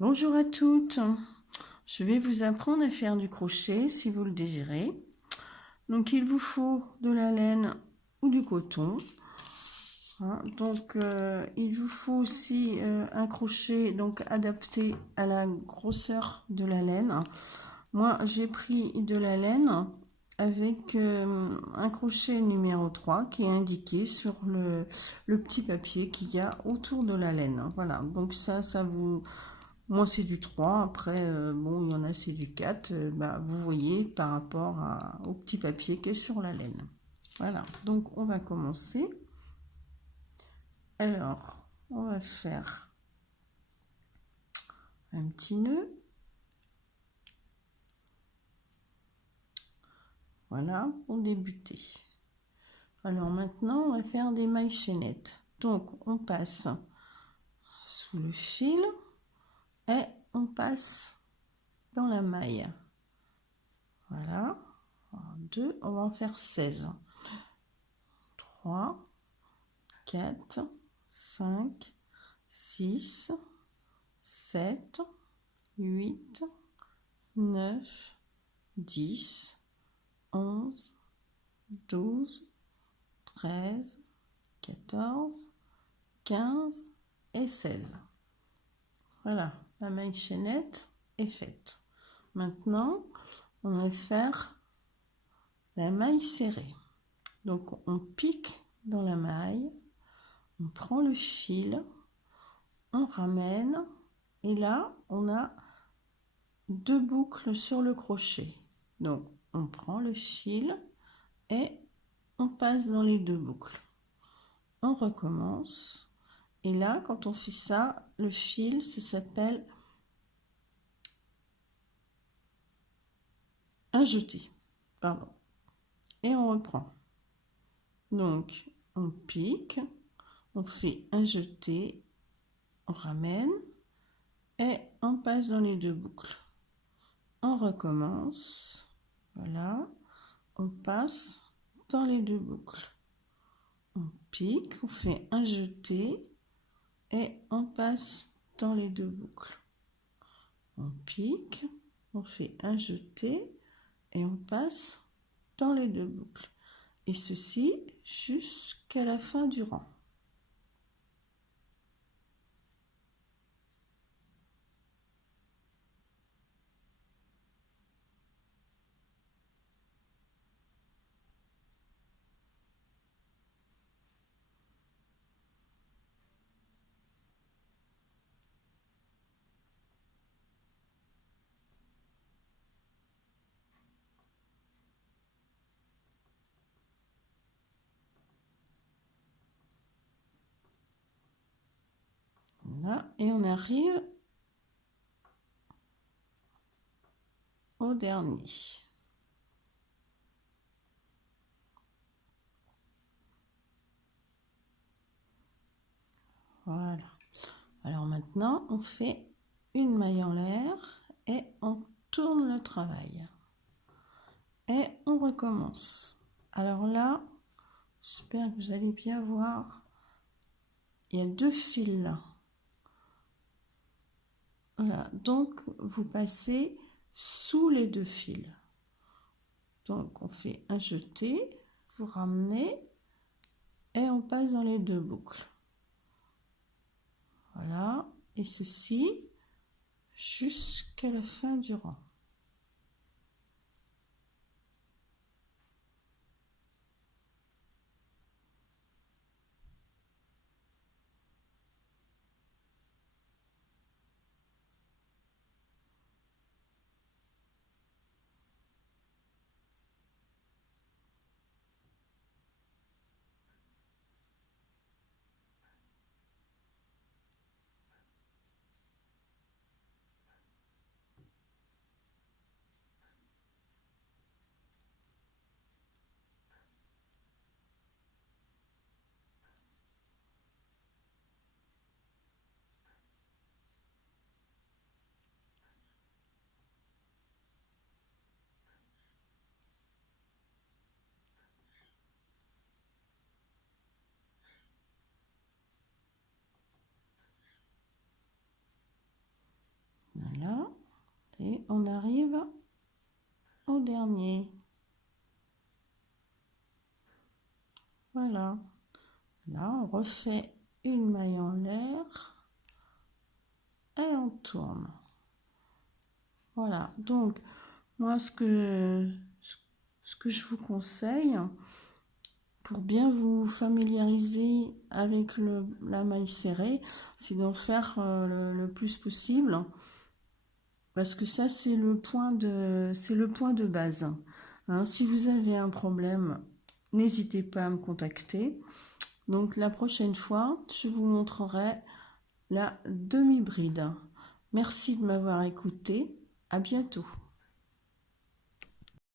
Bonjour à toutes, je vais vous apprendre à faire du crochet si vous le désirez. Donc il vous faut de la laine ou du coton. Il vous faut aussi un crochet donc adapté à la grosseur de la laine. Moi j'ai pris de la laine avec un crochet numéro 3 qui est indiqué sur le petit papier qu'il y a autour de la laine. Voilà, donc ça vous... Moi, c'est du 3. Après, bon, il y en a, c'est du 4. Vous voyez par rapport au petit papier qui est sur la laine. Voilà, donc on va commencer. Alors, on va faire un petit nœud. Voilà, pour débuter. Alors maintenant, on va faire des mailles chaînettes. Donc, on passe sous le fil et on passe dans la maille. Voilà, 2, on va en faire 16. 3, 4, 5, 6, 7, 8, 9, 10, 11, 12, 13, 14, 15 et 16. Voilà, la maille chaînette est faite. Maintenant, on va faire la maille serrée. Donc, on pique dans la maille, on prend le fil, on ramène, et là, on a 2 boucles sur le crochet. Donc, on prend le fil et on passe dans les 2 boucles. On recommence. Et là, quand on fait ça, le fil, ça s'appelle un jeté. Pardon. Et on reprend. Donc, on pique, on fait un jeté, on ramène et on passe dans les 2 boucles. On recommence. Voilà. On passe dans les 2 boucles. On pique, on fait un jeté et on passe dans les 2 boucles. On pique, on fait un jeté et on passe dans les 2 boucles. Et ceci jusqu'à la fin du rang. Voilà, et on arrive au dernier. Voilà. Alors maintenant, on fait une maille en l'air et on tourne le travail. Et on recommence. Alors là, j'espère que vous allez bien voir. Il y a 2 fils là. Voilà, donc vous passez sous les 2 fils. Donc on fait un jeté, vous ramenez et on passe dans les 2 boucles. Voilà, et ceci jusqu'à la fin du rang. Et on arrive au dernier. Voilà. Là, on refait une maille en l'air et on tourne. Voilà. Donc, moi, ce que je vous conseille, pour bien vous familiariser avec la maille serrée, c'est d'en faire le plus possible. Parce que ça, c'est le point de base. Hein, si vous avez un problème, n'hésitez pas à me contacter. Donc la prochaine fois, je vous montrerai la demi-bride. Merci de m'avoir écouté. À bientôt.